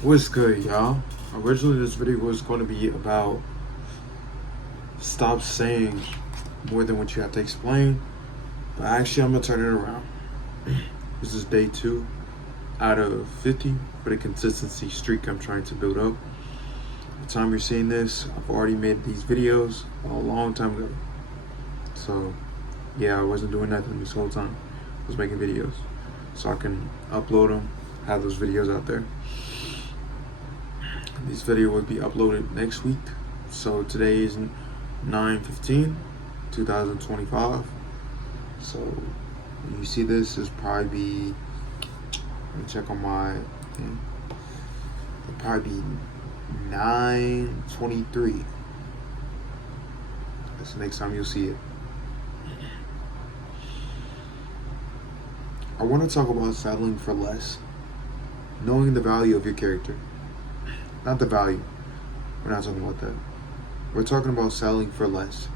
What's good, y'all? Originally, this video was going to be about stop saying more than what you have to explain, but actually, I'm going to turn it around. This is day 2 out of 50 for the consistency streak I'm trying to build up. By the time you're seeing this, I've already made these videos a long time ago. So, yeah, I wasn't doing nothing this whole time. I was making videos so I can upload them, have those videos out there. This video will be uploaded next week. So today is 9/15/2025. So when you see this, is probably be, let me check on my thing. It'll probably be 9/23. That's the next time you'll see it. I want to talk about settling for less. Knowing the value of your character. Not the value. We're not talking about that. We're talking about settling for less.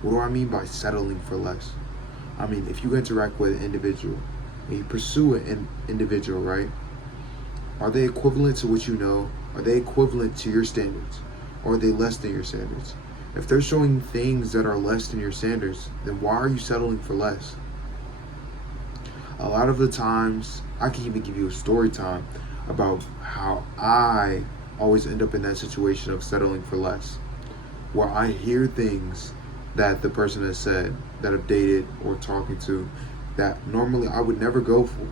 What do I mean by settling for less? I mean, if you interact with an individual and you pursue an individual, right? Are they equivalent to what you know? Are they equivalent to your standards? Or are they less than your standards? If they're showing things that are less than your standards, then why are you settling for less? A lot of the times, I can even give you a story time about how I always end up in that situation of settling for less, where I hear things that the person has said, that I've dated or talking to, that normally I would never go for.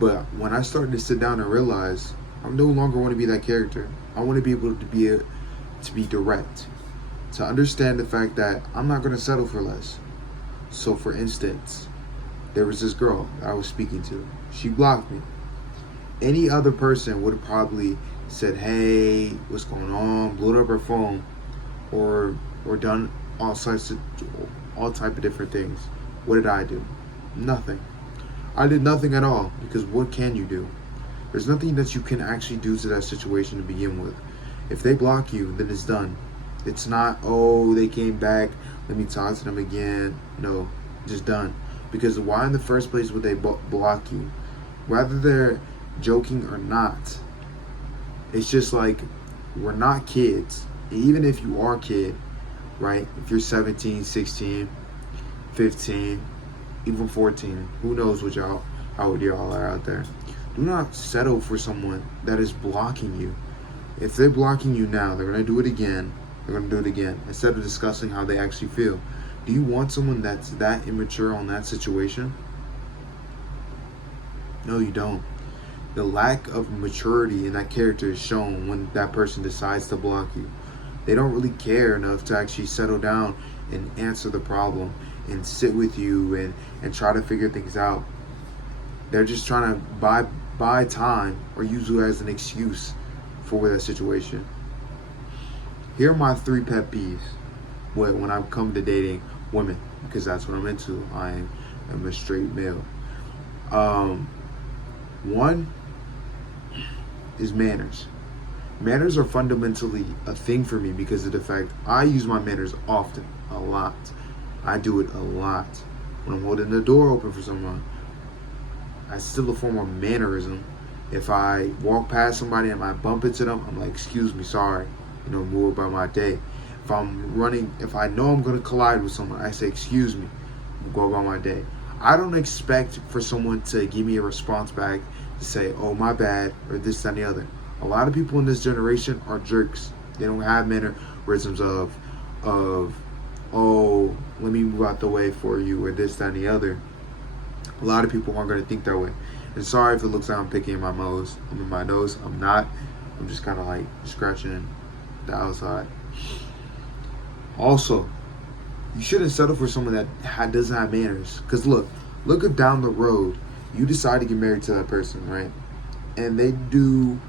But when I started to sit down and realize I no longer want to be that character, I want to be able to be direct, to understand the fact that I'm not going to settle for less. So for instance, there was this girl that I was speaking to. She blocked me. Any other person would have probably said, "Hey, what's going on?" Blew up her phone, or done all type of different things. What did I do? Nothing. I did nothing at all, because what can you do? There's nothing that you can actually do to that situation to begin with. If they block you, then it's done. It's not, oh, they came back, let me talk to them again. No, just done. Because why in the first place would they block you? Whether they're joking or not, it's just like, we're not kids. Even if you are a kid, right? If you're 17, 16, 15, even 14, who knows how old y'all are out there. Do not settle for someone that is blocking you. If they're blocking you now, they're going to do it again. They're going to do it again, instead of discussing how they actually feel. Do you want someone that's that immature on that situation? No, you don't. The lack of maturity in that character is shown when that person decides to block you. They don't really care enough to actually settle down and answer the problem and sit with you and try to figure things out. They're just trying to buy time or use you as an excuse for that situation. Here are my 3 pet peeves when I come to dating women, because that's what I'm into. I am a straight male. One is manners. Manners are fundamentally a thing for me because of the fact I use my manners often, a lot. I do it a lot. When I'm holding the door open for someone, it's still a form of mannerism. If I walk past somebody and I bump into them, I'm like, excuse me, sorry, move about my day. If I'm running, if I know I'm going to collide with someone, I say, excuse me, go about my day. I don't expect for someone to give me a response back to say, oh, my bad, or this, that, and the other. A lot of people in this generation are jerks. They don't have mannerisms of, oh, let me move out the way for you, or this, that, and the other. A lot of people aren't going to think that way. And sorry if it looks like I'm picking in my nose. I'm not. I'm just kind of like scratching the outside. Also, you shouldn't settle for someone that doesn't have manners. Because look if down the road you decide to get married to that person, right? And they do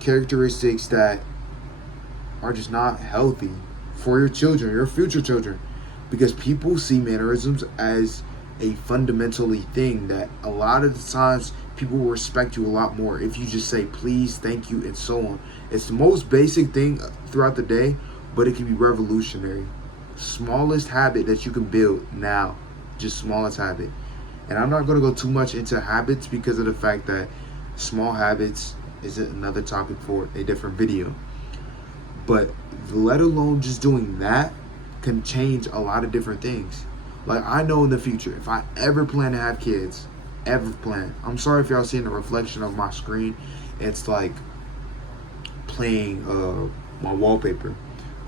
characteristics that are just not healthy for your children, your future children. Because people see mannerisms as a fundamentally thing that a lot of the times people will respect you a lot more if you just say please, thank you, and so on. It's the most basic thing throughout the day, but it can be revolutionary. Smallest habit that you can build now, just smallest habit. And I'm not going to go too much into habits because of the fact that Small habits is another topic for a different video. But let alone just doing that can change a lot of different things. Like, I know in the future, if I ever plan to have kids, ever plan. I'm sorry if y'all seeing the reflection of my screen. It's like playing my wallpaper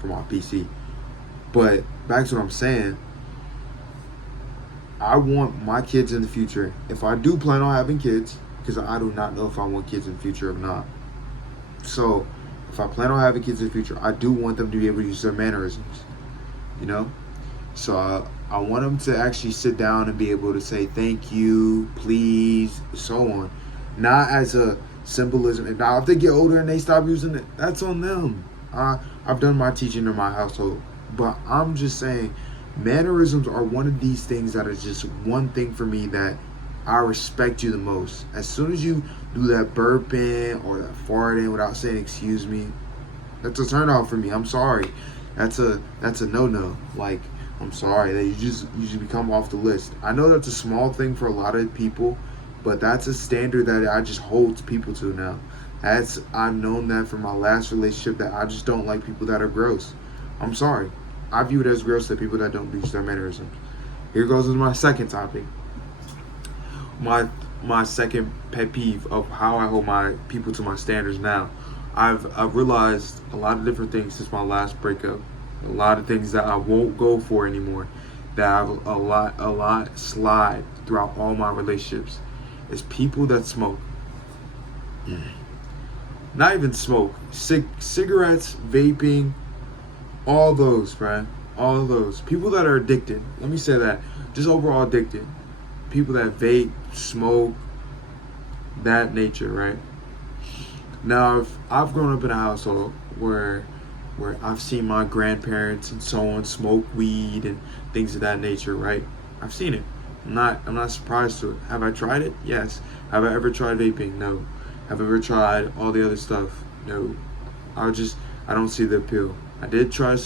for my PC. But back to what I'm saying, I want my kids in the future, if I do plan on having kids, because I do not know if I want kids in the future or not. So if I plan on having kids in the future, I do want them to be able to use their mannerisms, you know? So I want them to actually sit down and be able to say thank you, please, so on. Not as a symbolism. And now if they get older and they stop using it, that's on them. I've done my teaching in my household. But I'm just saying, mannerisms are one of these things that is just one thing for me that I respect you the most. As soon as you do that burping or that farting without saying excuse me, that's a turn off for me. I'm sorry. That's a no-no. Like, I'm sorry that you just become off the list. I know that's a small thing for a lot of people, but that's a standard that I just hold people to now. I've known that from my last relationship, that I just don't like people that are gross. I'm sorry. I view it as gross that people that don't use their mannerisms. Here goes with my second topic. My second pet peeve of how I hold my people to my standards now. I've realized a lot of different things since my last breakup. A lot of things that I won't go for anymore. That I've a lot slide throughout all my relationships. Is people that smoke. Not even smoke. Cigarettes, vaping, all those, man. All those. People that are addicted. Let me say that. Just overall addicted. People that vape, smoke, that nature, right? Now, if I've grown up in a household where I've seen my grandparents and so on smoke weed and things of that nature, right? I've seen it. I'm not surprised to it. Have I tried it? Yes. Have I ever tried vaping? No. Have I ever tried all the other stuff? No. I don't see the appeal. I did try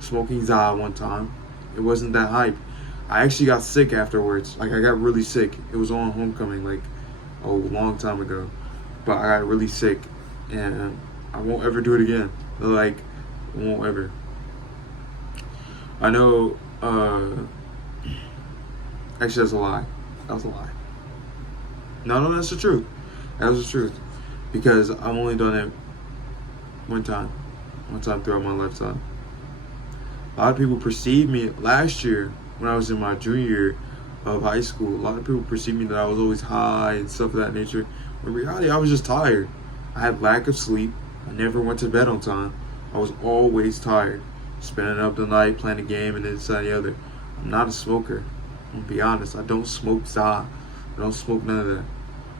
smoking za one time. It wasn't that hype. I actually got sick afterwards. Like, I got really sick. It was on homecoming, like, a long time ago. But I got really sick, and I won't ever do it again. Like, I won't ever. I know, actually, that's a lie. That was a lie. No, that's the truth. That was the truth. Because I've only done it one time throughout my lifetime. A lot of people perceived me last year when I was in my junior year of high school. A lot of people perceived me that I was always high and stuff of that nature. In reality, I was just tired. I had lack of sleep. I never went to bed on time. I was always tired. Spending up the night playing a game and this, that, and the other. I'm not a smoker. I'm gonna be honest. I don't smoke za. I don't smoke none of that.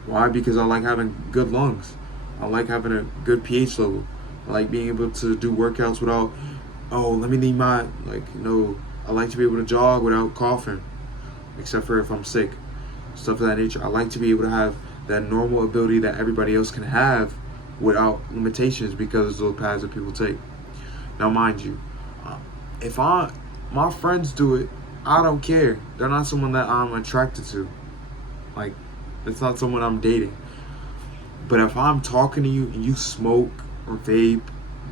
Why? Because I like having good lungs. I like having a good pH level. I like being able to do workouts without, let me need my, I like to be able to jog without coughing, except for if I'm sick, stuff of that nature. I like to be able to have that normal ability that everybody else can have without limitations because of those paths that people take. Now, mind you, if my friends do it, I don't care. They're not someone that I'm attracted to. Like, it's not someone I'm dating. But if I'm talking to you and you smoke or vape,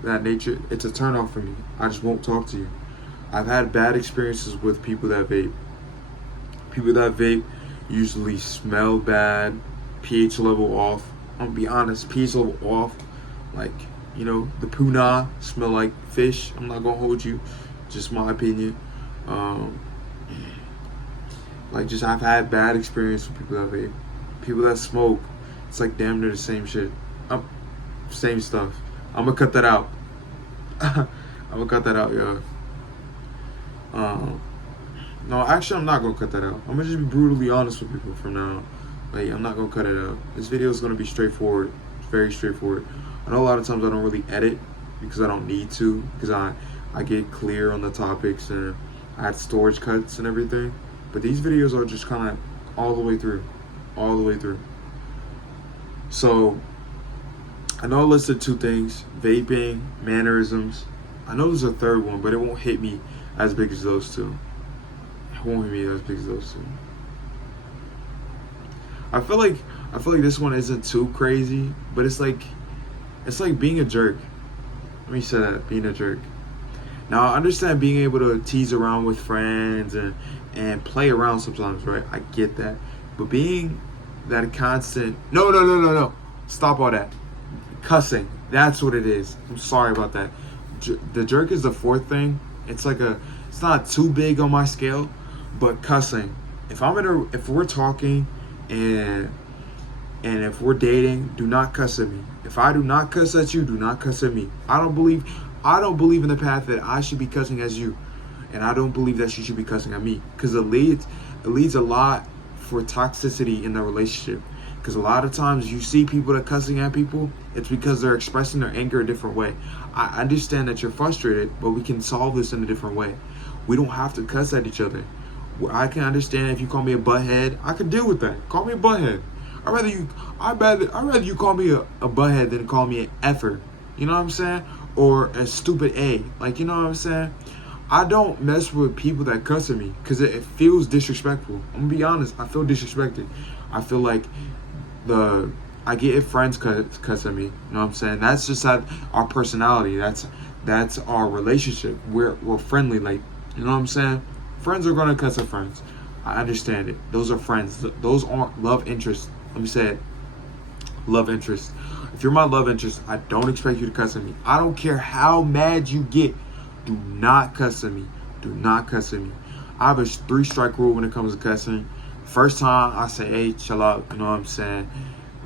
that nature, it's a turn off for me. I just won't talk to you. I've had bad experiences with people that vape. People that vape usually smell bad, pH level off. I'm gonna be honest, pH level off. Like, the puna smell like fish. I'm not gonna hold you. Just my opinion. I've had bad experience with people that vape. People that smoke, it's like damn near the same shit. Same stuff. I'm gonna cut that out. Yo. No, actually, I'm not gonna cut that out. I'm gonna just be brutally honest with people from now on. Like, I'm not gonna cut it out. This video is gonna be straightforward. It's very straightforward. I know a lot of times I don't really edit because I don't need to, because I get clear on the topics and I had storage cuts and everything. But these videos are just kind of all the way through. So, I know I listed 2 things: vaping, mannerisms. I know there's a third one, but it won't hit me as big as those 2. I feel like I feel like this one isn't too crazy, but it's like being a jerk. Let me say that, being a jerk. Now I understand being able to tease around with friends and play around sometimes, right? I get that. But being that constant no. Stop all that. Cussing. That's what it is. I'm sorry about that. The jerk is the fourth thing. It's not too big on my scale, but cussing. If we're talking and if we're dating, do not cuss at me. If I do not cuss at you, do not cuss at me. I don't believe in the path that I should be cussing as you, and I don't believe that you should be cussing at me, because it leads a lot for toxicity in the relationship. Because a lot of times you see people that cussing at people, it's because they're expressing their anger a different way. I understand that you're frustrated, but we can solve this in a different way. We don't have to cuss at each other. I can understand if you call me a butthead, I can deal with that. Call me a butthead. I'd rather you call me a butthead than call me an effer. You know what I'm saying? Or a stupid A. Like, you know what I'm saying? I don't mess with people that cuss at me because it feels disrespectful. I'm gonna be honest. I feel disrespected. I feel like I get if friends cuss at me. You know what I'm saying? That's just our personality. That's our relationship. We're friendly. Like, you know what I'm saying? Friends are gonna cuss at friends. I understand it. Those are friends. Those aren't love interests. Let me say it. Love interest. If you're my love interest, I don't expect you to cuss at me. I don't care how mad you get. Do not cuss at me. Do not cuss at me. I have a 3-strike rule when it comes to cussing. First time I say, hey, chill out. You know what I'm saying?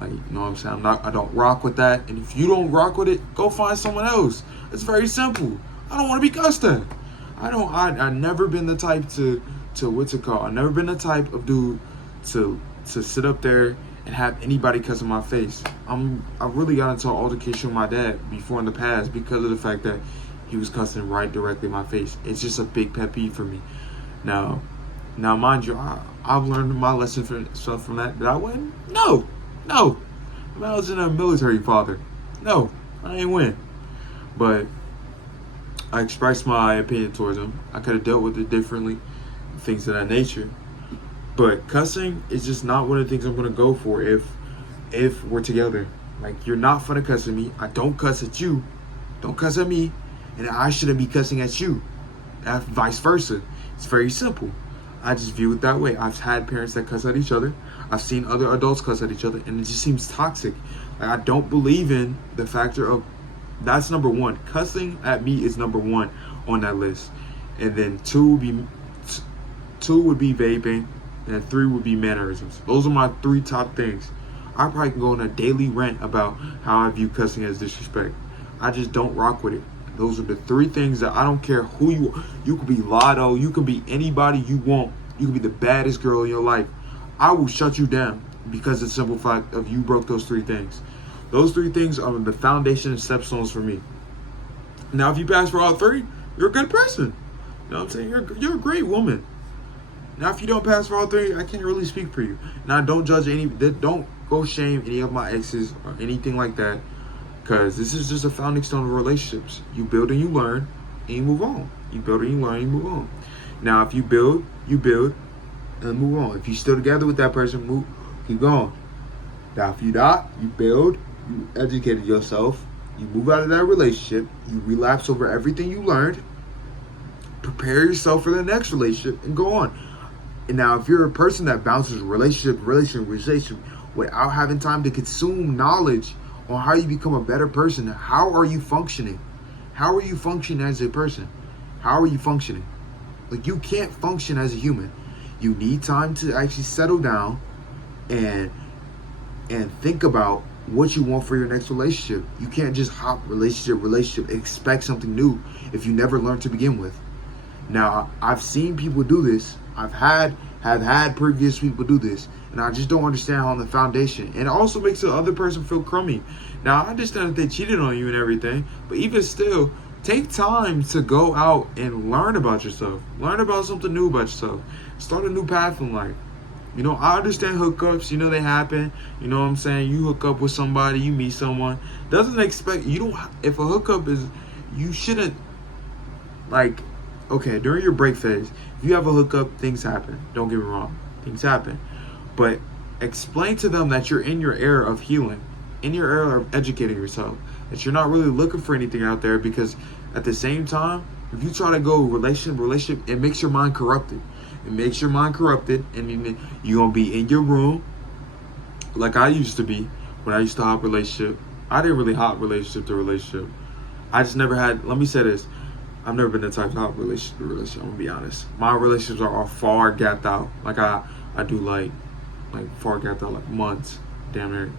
Like, you know what I'm saying? I don't rock with that. And if you don't rock with it, go find someone else. It's very simple. I don't want to be cussed at. I've never been the type to what's it called? I've never been the type of dude to sit up there and have anybody cuss in my face. I really got into an altercation with my dad before in the past because of the fact that he was cussing right directly in my face. It's just a big pet peeve for me. Now mind you, I've learned my lesson from that I win? No. I was in a military father. No, I ain't win. But I expressed my opinion towards him. I could have dealt with it differently, things of that nature. But cussing is just not one of the things I'm gonna go for if we're together. Like, you're not finna cuss at me. I don't cuss at you. Don't cuss at me. And I shouldn't be cussing at you. And vice versa. It's very simple. I just view it that way. I've had parents that cuss at each other. I've seen other adults cuss at each other, and it just seems toxic. Like, I don't believe in the factor of, that's number one. Cussing at me is number one on that list. And then two would be vaping, and 3 would be mannerisms. Those are my 3 top things. I probably can go on a daily rant about how I view cussing as disrespect. I just don't rock with it. Those are the 3 things that I don't care who you could be Lotto, you could be anybody you want. You could be the baddest girl in your life. I will shut you down because of the simple fact of you broke those 3 things. Those 3 things are the foundation and stepstones for me. Now, if you pass for all 3, you're a good person. You know what I'm saying? You're a great woman. Now, if you don't pass for all 3, I can't really speak for you. Now, don't judge don't go shame any of my exes or anything like that. Because this is just a founding stone of relationships. You build and you learn, and you move on. You build and you learn, and you move on. Now, if you build, and move on. If you're still together with that person, keep going. Now, if you not, you build, you educated yourself, you move out of that relationship, you relapse over everything you learned, prepare yourself for the next relationship, and go on. And now, if you're a person that bounces relationship without having time to consume knowledge on how you become a better person, how are you functioning? How are you functioning as a person? How are you functioning? Like, you can't function as a human. You need time to actually settle down and think about what you want for your next relationship. You can't just hop relationship, expect something new if you never learned to begin with. Now, I've seen people do this. Have had previous people do this, and I just don't understand how on the foundation. And it also makes the other person feel crummy. Now, I understand that they cheated on you and everything, but even still, take time to go out and learn about yourself. Learn about something new about yourself. Start a new path in life. You know, I understand hookups. You know, they happen. You know what I'm saying? You hook up with somebody, you meet someone. Doesn't expect, if a hookup is, you shouldn't, like, okay, during your break phase, if you have a hookup, things happen. Don't get me wrong. Things happen. But Explain to them that you're in your era of healing, in your era of educating yourself, that you're not really looking for anything out there, because at the same time, if you try to go relationship, it makes your mind corrupted. It makes your mind corrupted, and you're going to be in your room like I used to be when I used to hop relationship. I didn't really hop relationship to relationship. I just never had, let me say this, I've never been the type to hop relationship to relationship, I'm going to be honest. My relationships are far gapped out. Like I do like far gapped out, like months, damn near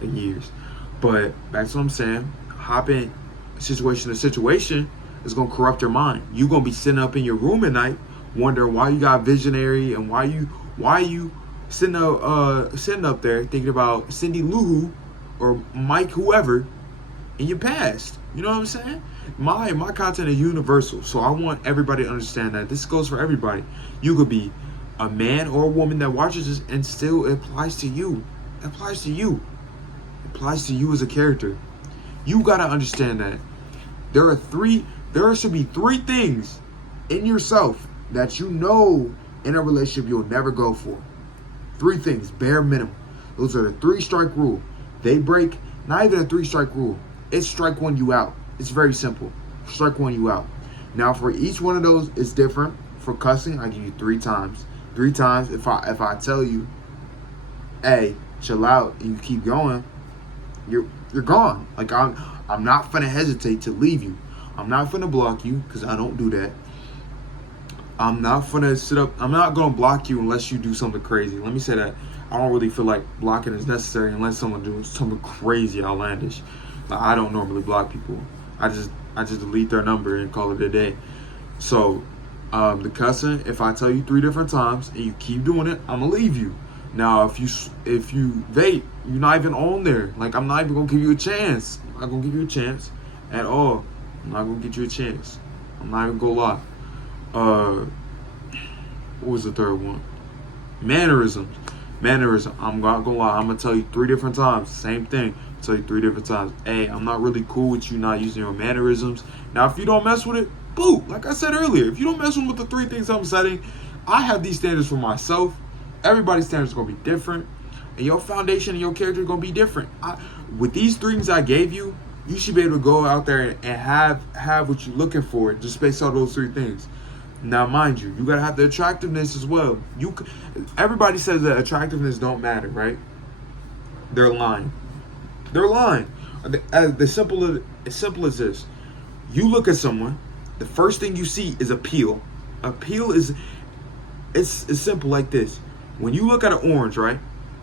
like years. But that's what I'm saying. Hopping situation to situation is gonna corrupt your mind. You're gonna be sitting up in your room at night, wondering why you got visionary and why you sitting up there thinking about Cindy Lou Who or Mike whoever in your past. You know what I'm saying? My content is universal, so I want everybody to understand that this goes for everybody. You could be a man or a woman that watches this, and still it applies to you. It applies to you. It applies to you as a character. You gotta understand that there should be 3 things in yourself that you know in a relationship you'll never go for. 3 things, bare minimum. Those are the 3-strike rule. They break, not even a 3-strike rule. It's strike one, you out. It's very simple. Strike one, you out. Now for each one of those, it's different. For cussing, I give you 3 times. 3 times. If I tell you, hey, chill out, and you keep going, you're gone. Like I'm not gonna hesitate to leave you. I'm not gonna block you, because I don't do that. I'm not gonna I'm not gonna block you unless you do something crazy. Let me say that. I don't really feel like blocking is necessary unless someone doing something crazy, outlandish. Like, I don't normally block people. I just delete their number and call it a day. So the cussing, if I tell you 3 different times and you keep doing it, I'm gonna leave you. Now if you vape, you're not even on there. Like, I'm not even gonna give you a chance. I'm not gonna give you a chance at all. I'm not gonna get you a chance. I'm not even gonna lie. What was the third one? Mannerisms. I'm not gonna lie. I'm gonna tell you 3 different times. Same thing. Tell you 3 different times. Hey, I'm not really cool with you not using your mannerisms. Now, if you don't mess with it, boo. Like I said earlier, if you don't mess with the 3 things I'm setting, I have these standards for myself. Everybody's standards are gonna be different, and your foundation and your character are gonna be different. With these 3 things I gave you, you should be able to go out there and have what you're looking for just based on those 3 things. Now, mind you gotta have the attractiveness as well. Everybody says that attractiveness don't matter, right? They're lying. They're lying. As simple as this. You look at someone, the first thing you see is appeal. Appeal is, it's simple like this. When you look at an orange, right,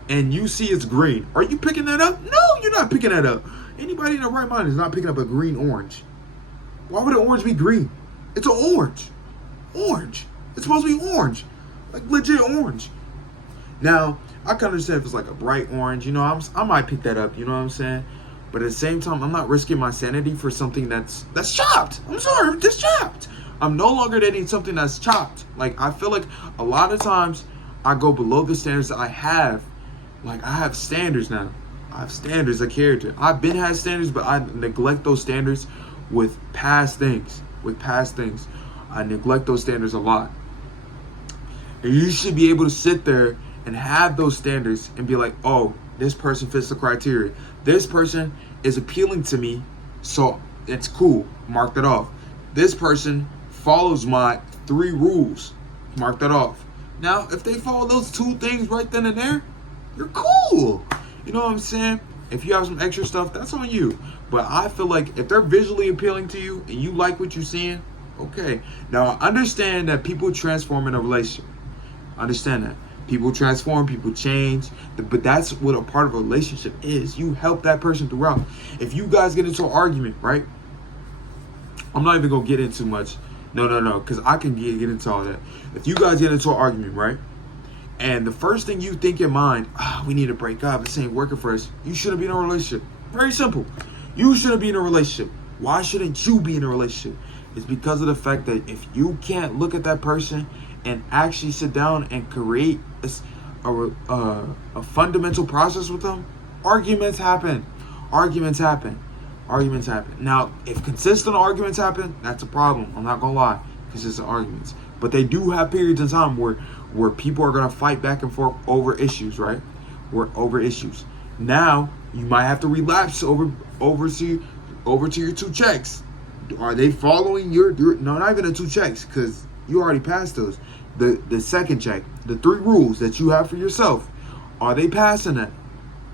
and you see it's green, are you picking that up? No, you're not picking that up. Anybody in their right mind is not picking up a green orange. Why would an orange be green? It's an orange. Orange. It's supposed to be orange. Like legit orange. Now, I can understand if it's like a bright orange, I might pick that up, you know what I'm saying? But at the same time, I'm not risking my sanity for something that's chopped. I'm sorry, it's chopped. I'm no longer dating something that's chopped. Like, I feel like a lot of times I go below the standards that I have. Like, I have standards now. I have standards of character. I've been had standards, but I neglect those standards with past things. I neglect those standards a lot. And you should be able to sit there and have those standards and be like, oh, this person fits the criteria. This person is appealing to me, so it's cool. Mark that off. This person follows my 3 rules. Mark that off. Now, if they follow those 2 things right then and there, you're cool. You know what I'm saying? If you have some extra stuff, that's on you. But I feel like if they're visually appealing to you and you like what you're seeing, okay. Now, I understand that people transform in a relationship. I understand that. People transform, people change, but that's what a part of a relationship is. You help that person throughout. If you guys get into an argument, right? I'm not even going to get into much. No, because I can get into all that. If you guys get into an argument, right? And the first thing you think in mind, we need to break up, this ain't working for us. You shouldn't be in a relationship. Very simple. You shouldn't be in a relationship. Why shouldn't you be in a relationship? It's because of the fact that if you can't look at that person and actually sit down and create a fundamental process with them, arguments happen. Now, if consistent arguments happen, that's a problem. I'm not gonna lie, consistent arguments. But they do have periods in time where people are gonna fight back and forth over issues, right? over issues. Now you might have to relapse over to your 2 checks. Are they following your no, not even the 2 checks, because you already passed those. The second check, the 3 rules that you have for yourself. Are they passing that?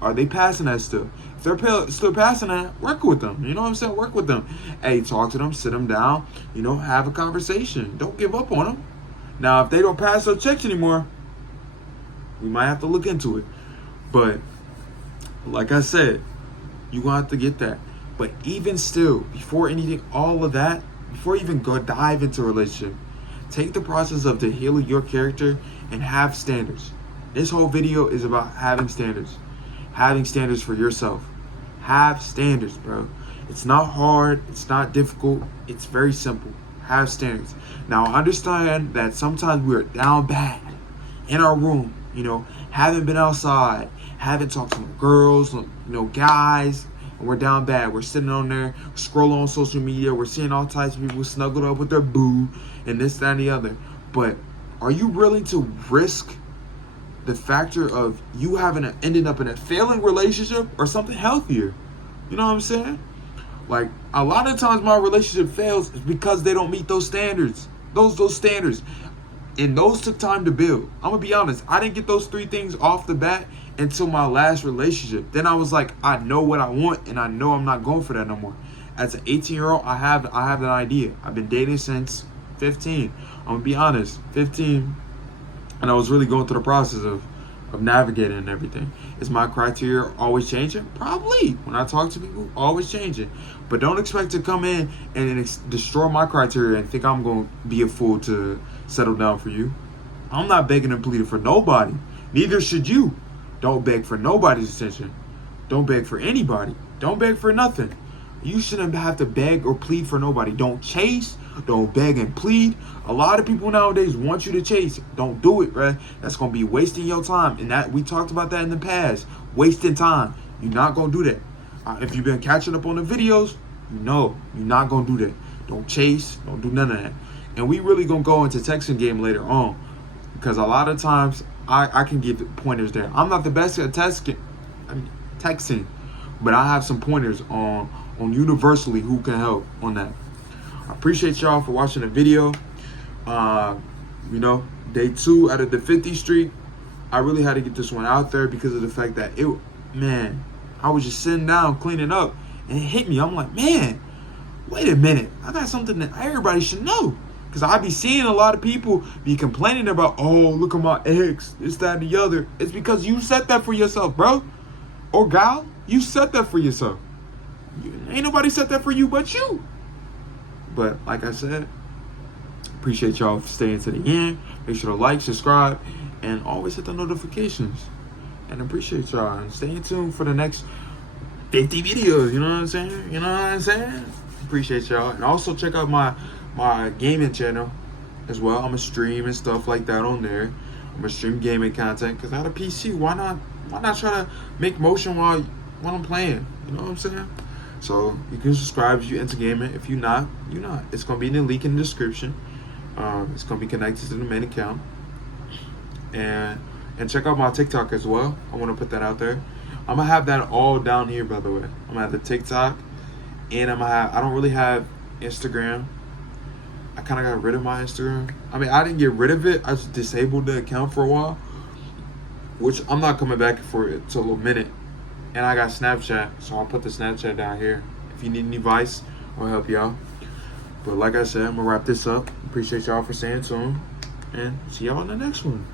Are they passing that still? If they're still passing that, work with them. You know what I'm saying? Work with them. Hey, talk to them, sit them down, have a conversation. Don't give up on them. Now, if they don't pass those checks anymore, we might have to look into it. But like I said, you're going to have to get that. But even still, before anything, all of that, before you even go dive into a relationship, take the process of to heal your character and have standards. This whole video is about having standards. Having standards for yourself. Have standards, bro. It's not hard. It's not difficult. It's very simple. Have standards. Now, understand that sometimes we're down bad in our room, haven't been outside, haven't talked to girls, guys, and we're down bad. We're sitting on there, scrolling on social media. We're seeing all types of people snuggled up with their boo and this, that, and the other. But are you willing to risk the factor of you ending up in a failing relationship or something healthier? You know what I'm saying? Like, a lot of times my relationship fails because they don't meet those standards. Those standards. And those took time to build. I'm going to be honest. I didn't get those 3 things off the bat until my last relationship. Then I was like, I know what I want, and I know I'm not going for that no more. As an 18-year-old, I have an idea. I've been dating since 15. I'm going to be honest. 15. And I was really going through the process of navigating and everything. Is my criteria always changing? Probably. When I talk to people, always changing. But don't expect to come in and destroy my criteria and think I'm going to be a fool to settle down for you. I'm not begging and pleading for nobody. Neither should you. Don't beg for nobody's attention. Don't beg for anybody. Don't beg for nothing. You shouldn't have to beg or plead for nobody. Don't chase. Don't beg and plead. A lot of people nowadays want you to chase. Don't do it, bruh. That's going to be wasting your time. And that we talked about that in the past. Wasting time. You're not going to do that. If you've been catching up on the videos, you're not going to do that. Don't chase. Don't do none of that. And we really going to go into texting game later on. Because a lot of times, I can give pointers there. I'm not the best at texting. But I have some pointers on universally who can help on that. I appreciate y'all for watching the video. Day 2 out of the 50th Street. I really had to get this one out there because of the fact that I was just sitting down cleaning up and it hit me. I'm like, man, wait a minute. I got something that everybody should know. Because I be seeing a lot of people be complaining about, oh, look at my ex, this, that, and the other. It's because you set that for yourself, bro. Or gal, you set that for yourself. Ain't nobody set that for you but you. But like I said, appreciate y'all for staying to the end. Make sure to like, subscribe, and always hit the notifications. And appreciate y'all. And stay tuned for the next 50 videos. You know what I'm saying? Appreciate y'all. And also check out my gaming channel as well. I'm gonna stream and stuff like that on there. I'm gonna stream gaming content because I have a PC. Why not try to make motion while I'm playing? You know what I'm saying? So you can subscribe if you're into gaming. If you're not, you're not. It's gonna be in the link in the description. It's gonna be connected to the main account. And check out my TikTok as well. I want to put that out there. I'm gonna have that all down here, by the way. I'm gonna have the TikTok, and I don't really have Instagram. I kind of got rid of my Instagram. I mean, I didn't get rid of it. I just disabled the account for a while, which I'm not coming back for it till a minute. And I got Snapchat, so I'll put the Snapchat down here. If you need any advice, I'll help you out. But like I said, I'm gonna wrap this up. Appreciate y'all for staying tuned, and see y'all in the next one.